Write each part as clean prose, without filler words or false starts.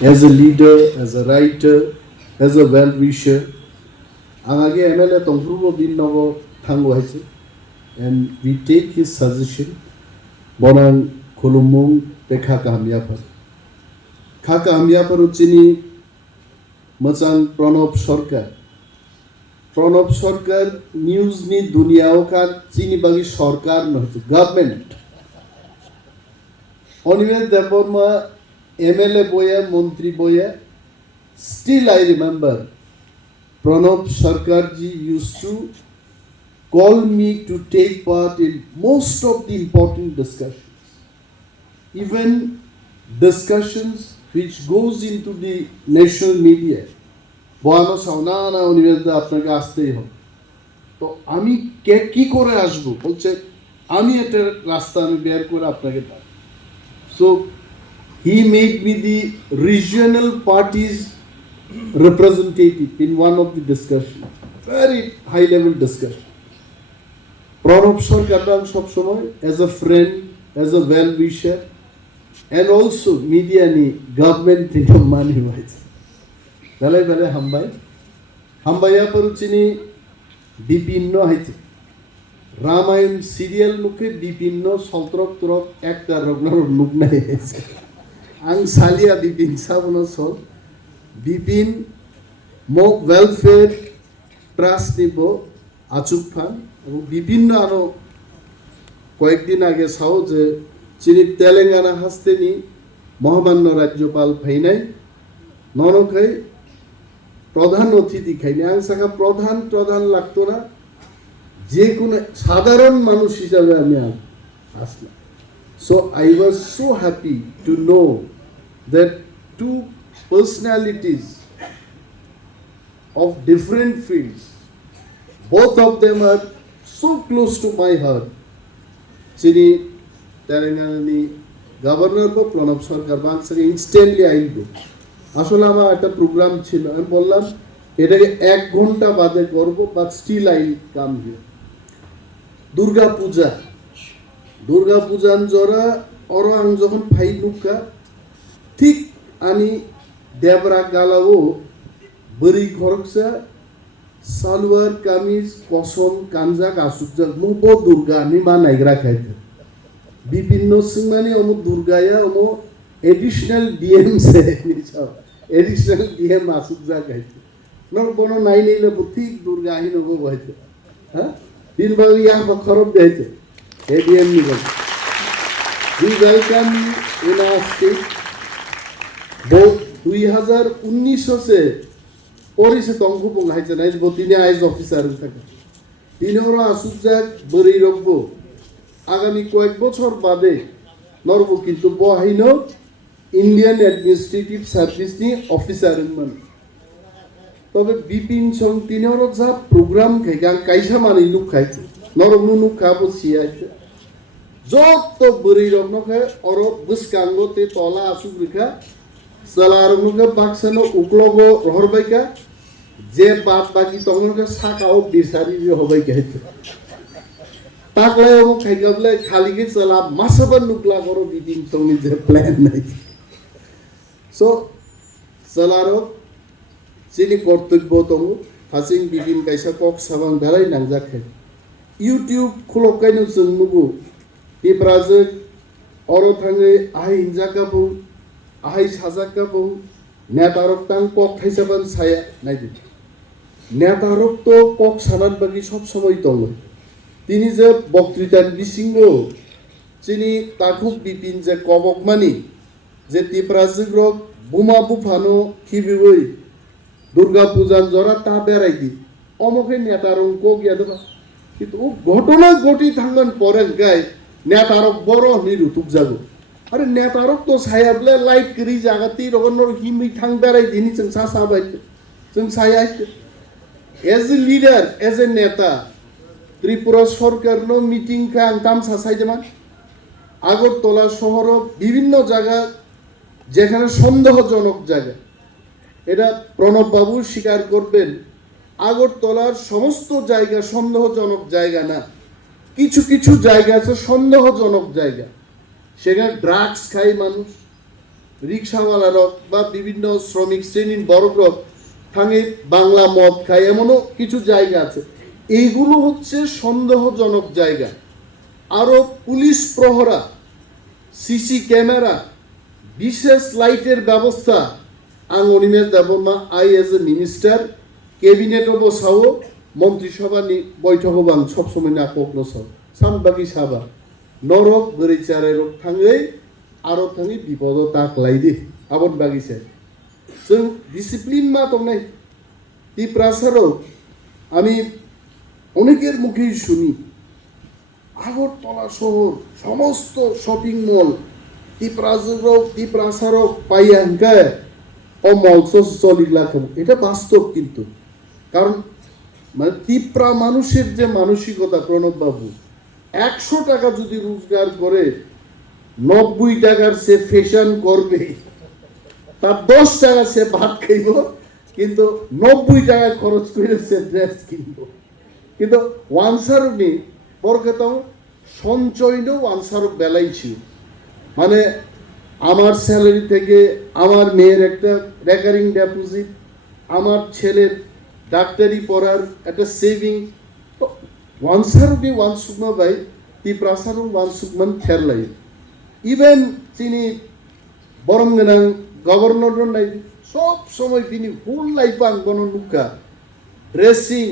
as a leader, as a writer, as a well-wisher. Angage MLA Tongprubo bin Nogo Tango Haiti, and we take his suggestion. Bonan Kolumung Pekha Kamiapar. Kaka Amiapar Uchini Macang Pranab Sarkar. Pranab Sarkar news ni Duniao ka Chini Bagi Sarkar no government. Onimet Deborma MLA boya, Montri boya. Still I remember Pranab Sarkar ji used to call me to take part in most of the important discussions. Even discussions which goes into the national media. Boano sauna university আপনাকে আসতেই হবে তো আমি কি করে আসব বলছে আমি একটা রাস্তা আমি বের করে আপনাকে দাও so he made me the regional parties representative in one of the discussions very high level discussion Pranab Sarkar সব সময় as a friend as a well wisher and also media ni government ni mani হয়েছে বেলায় বেলায় হাম্বাইয়া পরুচিনি বিপিন্ন হয়েছে Ramayana serial নুকে বিপিন্ন সলত্রক তুরক একটা রগ্নার nook নাই হয়েছে আং সালিয়া বিপিন সাবন সল বিপিন মোক ওয়েলফেয়ার ট্রাস্ট নিব আচুক ফান এবং বিভিন্ন আরো কয়েকদিন আগে সাও যে চিনি তেলেঙ্গানা হাসতেনি মহামান্য রাজ্যপাল ফাইনাই ননখাই প্রধান অতিথি খাইনি আং সাকা প্রধান লাগতো না যে কোনো সাধারণ মানুষ হিসাবে আমি আসলাম so I was so happy to know that two personalities of different fields both of them are so close to my heart chini Telangana governor bo Pranab Sarkar bangsake instantly ailbo আসলে আমার একটা programme ছিল আমি বললাম এটাকে 1 ঘন্টা বাদে করব but still I come here Durga পূজান জরা অর আং যখন ফাই নুকা ঠিক আনি দেবরা গালাও বরি খরকসা সালোয়ার কামিজ কসম কাঞ্জা কাসুকজা মুব দুর্গা নি মা নাইগ্রা খাইতে বিভিন্ন সিংমানি অমু দুর্গায়া অমু এডিশনাল ডিএম সে নিছা এডিশনাল ডিএম আসুকজা খাইতে নর বনো নাই নিলে ঠিক দুর্গা আহি নগো হইতে হ্যাঁ দিন বাগি ইয়া খরব দেইতে এডিএম নি বল we welcome in our state both 2019 से পরিসে তংকু পঙ্গাইছে নাই তিনি আইজ অফিসার থাকে তিনি ওরা আসুকজাক বরি রকবো আগামী কয়েক বছর বাদে নরবো কিন্তু বহাইন ইন্ডিয়ান অ্যাডমিনিস্ট্রেটিভ সার্ভিস নি অফিসার মান তবে বিপিন সং তিনি ওরা যা প্রোগ্রাম খাইগাং কাইসা মানি লুক খাইছে নরবনু নুক খাবো সিয়াইছে যত বরি রকনকে অর বুসকাঙ্গতে তলা আসুক রেখা সালারনুকে বাক্সানো উকলগো রহরবাইকা যে বাদ বাকি তখনকে সাকাও বিসারি হবাই খাইছে তাকলাই ও খাইগাবলে খালিকে চালা মাসাবার নুকলা করো বিপিন সঙ্গে যে প্ল্যান নাই সো সালারো চিনি কর্তব্য তম হাসিং বিপিন কাইসা কক সাবাং বেড়াই নাংজা খাই ইউটিউব খুলকাইনো जों नुगु পেপারাজে অরো থাঙ্গে আই ইনজাকাবো আই সাজাকাবো নেতারক তাং কক খাইসাবান ছায়া নাই দিতে নেতারক তো কক সাবান বাকি সব সময় তঙ্গ তিনি যে বক্তৃতার বিসিঙ্গ চিনি তাকুক বিপিন যে কবক মানি যে তিপ্রাজগ্রক বুমা বুফানো খিবিবই দুর্গা পূজান জরা তা বেড়াই দি অমকে নেতারক কো গিয়া দেবা কিন্তু ঘটনা ঘটি থাঙ্গন পরেন গায় নেতারক বড় নিরুতুক যাবো আরে নেতারক তো সায়াবলে লাইট করি জাগাতি রগনর হিমি থাং বেড়াই দিনি जों सा साबायते जों सायायते as a leader as a नेता ত্রিপুরা সরকারনো মিটিং কা আংতাম সাসাইদেমান আগরতলা শহর বিভিন্ন জায়গা যেখানে সন্দেহজনক জায়গা এটা প্রণব বাবু স্বীকার করবেন আগরতলার সমস্ত জায়গা সন্দেহজনক জায়গা না কিছু কিছু জায়গা আছে সন্দেহজনক জায়গা সেখানে ড্রাগস খায় মানুষ রিক্সাওয়ালারক বা বিভিন্ন শ্রমিক শ্রেণীর বড়গ্রক থাঙে বাংলা মদ খায়, এমনও কিছু জায়গা আছে। এইগুলো হচ্ছে সন্দেহজনক জায়গা। আরো পুলিশ প্রহরা, সিসি ক্যামেরা, বিশেষ লাইটের ব্যবস্থা আং Animesh Debbarma I as a minister cabinet বসাও মন্ত্রিসভা বৈঠক বাং সবসময় না কখনো সব সামবাগি সাবা নরক গরিচারে রক থাঙে আরো থাঙি বিপদ তাক লাইদি আবন বাগিছে जों ডিসিপ্লিন মা তংনাই ত্রিপুরাসারও আমি অনেকের মুখেই শুনি আগরতলা শহর সমস্ত শপিং মল ত্রিপুরাসারও পাইয়া হাঙ্কায় অমলস চলিলা এটা বাস্তব। কিন্তু কারণ মানে ত্রিপুরা মানুষের যে মানসিকতা, প্রণব বাবু 100 টাকা যদি রোজগার করে 90 টাকার সে ফ্যাশন করবে, তার 10 টাকা সে ভাত খাইব, কিন্তু 90 টাকা খরচ করে সে ড্রেস কিনব। কিন্তু ওয়ানসারুনি বরকতাম সঞ্চয়ও ওয়ানসারক বেলাই ছিল। মানে আমার স্যালারি থেকে আমার মেয়ের একটা রেকারিং ডিপোজিট, আমার ছেলের ডাক্তারি পড়ার একটা সেভিং, তো ওয়ানসারুনি ওয়ানসুকমা বাই ত্রিপ্রাসারু ওয়ানসুকমান থেরলাই। ইভেন তিনি বরং গোনাं গভর্নর নাই সব সময় তিনি ফুল লাইফ আং বন নুকা ড্রেসিং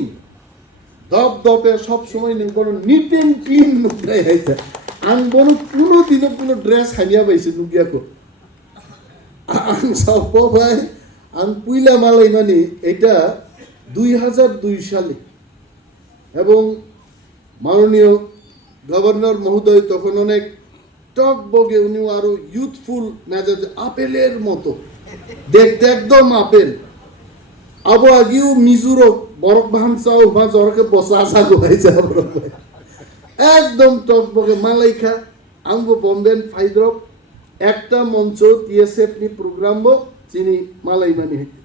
দপ দপে সব সময় কোনো নিট এন্ড ক্লিন নুকাই হাইছে। আং বন কোনো দিনও কোনো ড্রেস হানিয়া পাইছে নুকিয়াকো আং সব ভাই আং পুইলা মালাই মানে এটা 2002 সালে। এবং মাননীয় গভর্নর মহোদয় তখন অনেক টক বগে, উনি আরো ইউথফুল মেজাজ, আপেলের মতো দেখতে একদম আপেল। আবো আগেও মিজুরো বরফ ভাঙচাও বা জরকে বসা আসা গোয়াইছে একদম টক বগে মালাইখা আঙ্গো বম্বেন ফাইদ্রপ একটা মঞ্চ টিএসএফ নি প্রোগ্রাম চিনি মালাইমানি হইতে।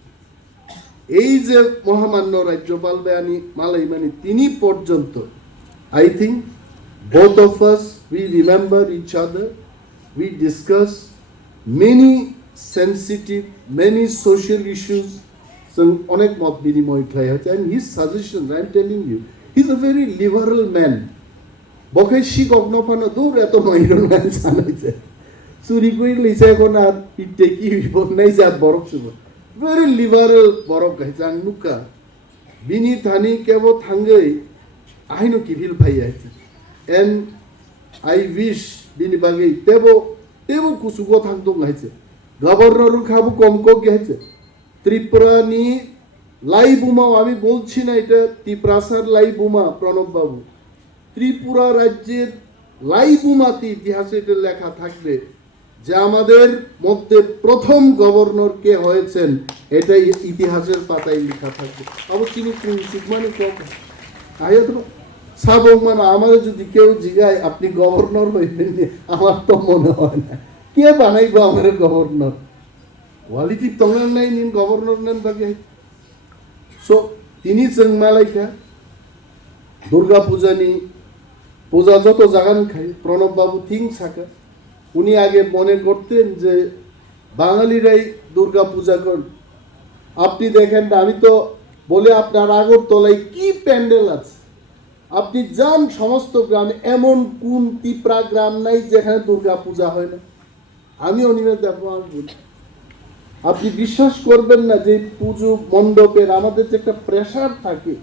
এই যে মহামান্য রাজ্যপাল বেয়ানি মালাইমানি তিনি পর্যন্ত I think both of us, we remember each other, we discuss many sensitive, many social issues, so onek mot binimoy khai hoche, and his suggestions, I am telling you, he is a very liberal man. Bokai shi gognopano dur eto mairon man sanaiche churi koi leise kon ar pitte ki bibod nai ja borok subo very liberal borok gaisa nuka bini thani kebo thangai ahino kivil bhai aise. And I wish bini bagai tebo kusugo thangdong haise governor খাবু কম কম গেছে। ত্রিপুরা নি লাই বোমাও আমি বলছি না এটা ত্রিপ্রাসার লাই বোমা, প্রণব বাবু ত্রিপুরা রাজ্যের লাই বোমাতে ইতিহাসে এটা লেখা থাকবে যে আমাদের মধ্যে প্রথম গভর্নর কে হয়েছেন, এটা ইতিহাসের পাতায় লেখা থাকবে। অবশ্যই মানে কম আয়া তো সাবক মানে আমাদের যদি কেউ জিগায় আপনি গভর্নর হইবেন, আমার তো মনে হয় না কে বানাইবো আমার গভর্নর। কোয়ালিটি তোমার নাই নিন গভর্নর নেন বাকি। সো তিনি চেংমালাইকা দুর্গা পূজা নি পূজা যত জাগান খাই প্রণব বাবু থিং থাকা উনি আগে মনে করতেন যে বাঙালিরাই দুর্গা পূজা করেন। আপনি দেখেন না, আমি তো বলে আপনার আগরতলায় কি প্যান্ডেল আছে, আপনি যান সমস্ত গ্রামে, এমন কোন ত্রিপুরা গ্রাম নাই যেখানে দুর্গা পূজা হয় না। আমি অনিমেষ দেখো বলি, আপনি বিশ্বাস করবেন না যে পুজো মণ্ডপের আমাদের যে একটা প্রেশার থাকে।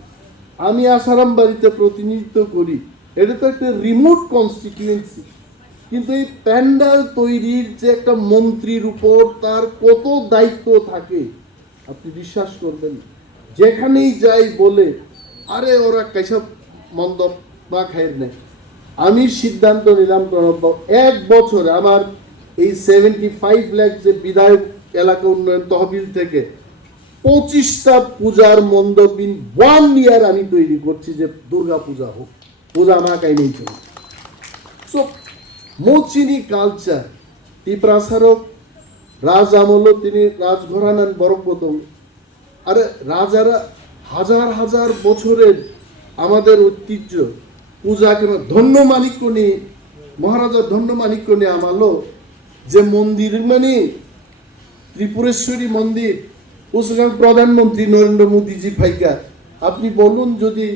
আমি আসারাম বাড়িতে প্রতিনিধিত্ব করি, এটা তো একটা রিমোট কনস্টিটিউয়েন্সি, কিন্তু এই প্যান্ডেল তৈরির যে একটা মন্ত্রীর উপর তার কত দায়িত্ব থাকে আপনি বিশ্বাস করবেন না। যেখানেই যাই বলে আরে ওরা কেসব মণ্ডপ বা খায়ের নেই। আমি সিদ্ধান্ত নিলাম প্রণব এক বছরে আমার এই 75 লাখ যে বিধায়ক এলাকা উন্নয়ন তহবিল থেকে 25টা পূজার মণ্ডপিন 1 ইয়ার আমি তৈরি করছি যে দুর্গা পূজা হোক, পূজা না কাই নেই চলে। সো মোচিনি কালচার ত্রিপ্রাসারক রাজ আমল তিনি রাজঘরানান বরকতম। আরে রাজারা হাজার হাজার বছরের আমাদের ঐতিহ্য পূজাকে ধন্য মানিক্য নিয়ে মহারাজা ধন্য মানিক্য নিয়ে আমালো যে মন্দির মানে ত্রিপুরেশ্বরী মন্দির ওসগাং প্রধানমন্ত্রী নরেন্দ্র মোদীজি ফাইকা আপনি বলুন যদি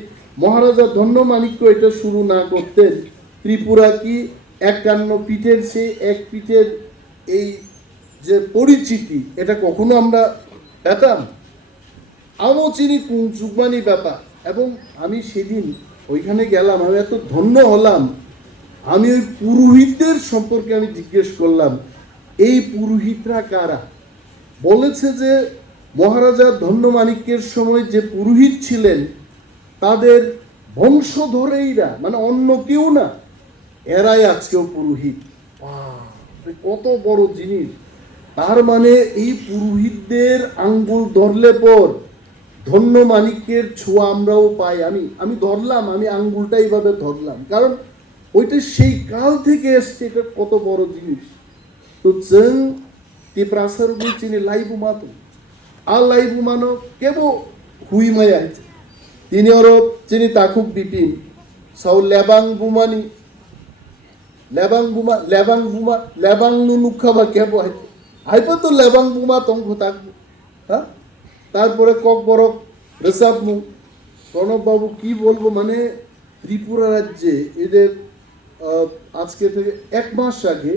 মহারাজা ধন্যমাণিক্য এটা শুরু না করতেন ত্রিপুরা কি 51 পীঠের সে এক পীঠের এই যে পরিচিতি এটা কখনো আমরা পেতাম আমও চিনি চুকমানি ব্যাপার এবং আমি সেদিন ওইখানে গেলাম আমি এত ধন্য হলাম আমি ওই পুরোহিতদের সম্পর্কে আমি জিজ্ঞেস করলাম এই পুরোহিতরা কারা বলেছে যে মহারাজা ধন্যমাণিক্যের সময় যে পুরোহিত ছিলেন তাদের বংশধরেইরা মানে অন্য কেউ না এরাই আজকেও পুরোহিত কত বড় জিনিস তার মানে এই পুরোহিতদের আঙ্গুল ধরলে পর ধন্যমাণিক্যের ছোঁয়া আমরাও পাই আমি ধরলাম আমি আঙ্গুলটা এইভাবে ধরলাম কারণ ওইটা সেই কাল থেকে এসছে এটা কত বড় জিনিস তো जों ती प्रासारगुचिनि लाइबुमातो आ लाइबुमानो केबो हुइमाया तिनी अरब चिनि ताकुक बिपिन साउ लेबां बुमा लेबां नुनुखाबा केबो हाइपो तो लेबां बुमा तंगो ताकबो হ্যাঁ তারপরে কক বরক রেসাবমু প্রণব বাবু কি বলবো মানে ত্রিপুরা রাজ্যে এদের আজকে থেকে 1 মাস আগে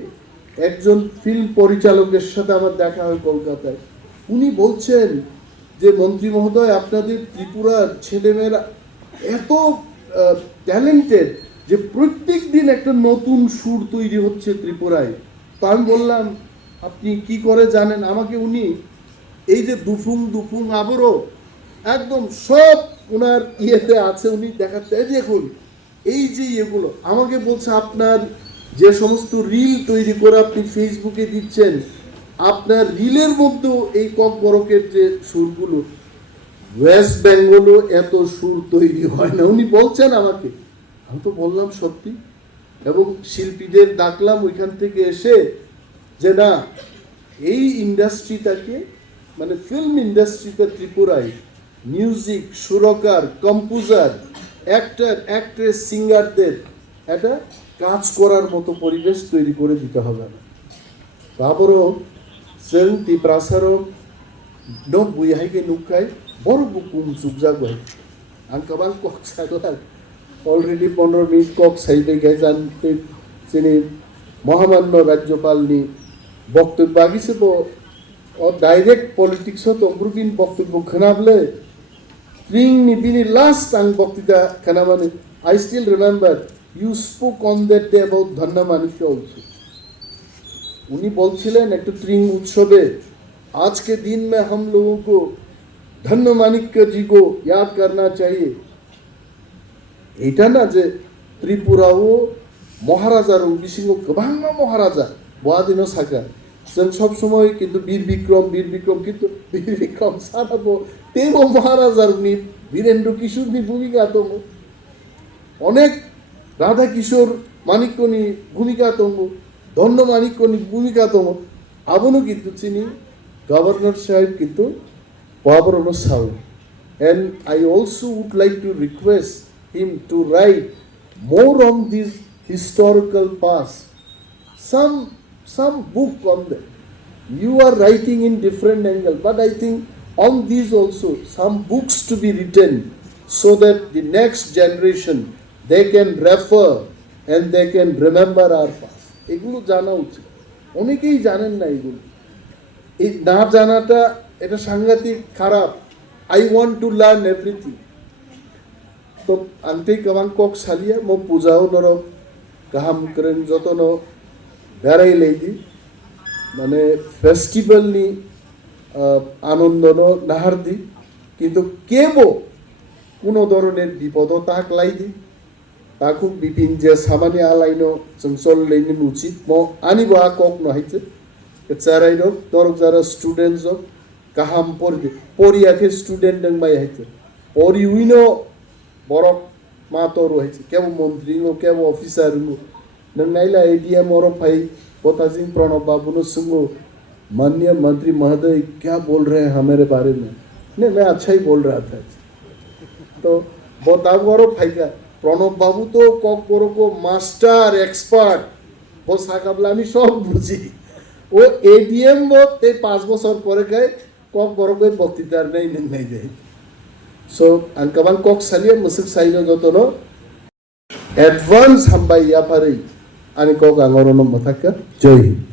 একজন ফিল্ম পরিচালকের সাথে আমার দেখা হয় কলকাতায় উনি বলছেন যে মন্ত্রী মহোদয় আপনাদের ত্রিপুরার ছেলেমেয়েরা এত ট্যালেন্টেড যে প্রত্যেক দিন একটা নতুন সুর তৈরি হচ্ছে ত্রিপুরায় তো আমি বললাম আপনি কি করে জানেন আমাকে উনি এই যে দুফুং আবরো একদম সব ওনার ইয়েতে আছে উনি দেখাচ্ছে এই দেখুন এই যে এগুলো আমাকে বলছে আপনার যে সমস্ত রিল তৈরি করে আপনি ফেসবুকে দিচ্ছেন আপনার রিলের মধ্যেও এই কক বরকের যে সুরগুলো ওয়েস্ট বেঙ্গলও এত সুর তৈরি হয় না উনি বলছেন আমাকে আমি তো বললাম সত্যি এবং শিল্পীদের ডাকলাম ওইখান থেকে এসে যে না এই ইন্ডাস্ট্রিটাকে মানে ফিল্ম ইন্ডাস্ট্রিতে ত্রিপুরায় মিউজিক সুরকার কম্পোজার অ্যাক্টর অ্যাক্ট্রেস সিঙ্গারদের একটা কাজ করার মতো পরিবেশ তৈরি করে দিতে হবে না তারপরও जों ती प्रासारो न बुइहाइके नुखाय बर बुकुम जुगजागबाय आं गोबां कक सागला अलरेडि 15 मिनिट कक साइबाय जानते जोंनि महामान्य राज्यपालनि बक्तव्य आगिसेब डाइरेक्ट पलिटिक्स तंब्रुबिन बक्तव्य खोनाब्ले ट्रिंगनि बिनि लास्ट आं बक्तृता खोनाबानो I still remember you spoke on that day about Dhanyamanikya also उन्हीं बोलছিলেন একটা ट्रिंग उत्सवे आज के दिन में हम लोगों को धन्यमाणिक्य जी को याद करना चाहिए এটা না যে ত্রিপুরাও মহারাজার বিশিঙ্গ গোবাং মহারাজা বয়াদিনো সাকা जों सब समय কিন্তু বীর বিক্রম কিন্তু বীর বিক্রম সারাবো তেও মহারাজার নি বীরেন্দ্র কিশোরনি ভূমিকা তো অনেক রাধা কিশোর মানিক্যনি ভূমিকা তো ধন্যমাণিক্যনি ভূমিকা তো আবনো কিন্তু চিনি গভর্নর সাহেব কিন্তু পাবরনো Sau and I also would like to request him to write more on this historical past some book on that you are writing in different angle but I think on these also some books to be written so that the next generation they can refer and they can remember our past এগুলো জানা উচিত অনেকেই জানেন না এগুলো এই না জানাটা এটা সাংঘাতিক খারাপ I want to learn everything তো আনতে গোবাং কক সালিয়া মো পূজাও নর গাহাম করেন যতন বেড়াই লেগি মানে ফেস্টিভ্যালনি আনন্দন নাহারদি কিন্তু কেবো কোনো ধরনের বিপদ তাকলাই দি তাকুক বিপিন যে সামানি আলাইনো চঞ্চল লেনিন উচিত ম আনিব কক নহাইছে চারাই রক দরক যারা স্টুডেন্টস হোক কাহাম পরিয়াকে স্টুডেন্ট নং মাই হাইছে পরি উইনো বরক মাতো রয়েছে কেবল মন্ত্রী কেবল অফিসার नों नायला एडीएम और भाई पोतासिंह प्रणब बाबू ने सुनो माननीय मंत्री महोदय क्या बोल रहे हैं हमारे बारे में नहीं मैं अच्छा ही बोल रहा था तो बताओ और भाई का प्रणब बाबू तो कक बड़ो को मास्टर एक्सपार्ट वो साकाबला सब बुझी ও এডিএম তে 5 বছর পরে গায় কক বড় কই বক্তৃতার নাই নাই যায় সো আন কাবান কক সালিয়া মুসুক সাইনো যতনো অ্যাডভান্স হামবাই ইয়াফারি আনি কক আঙরনো মাথাকা জয় হিন্দ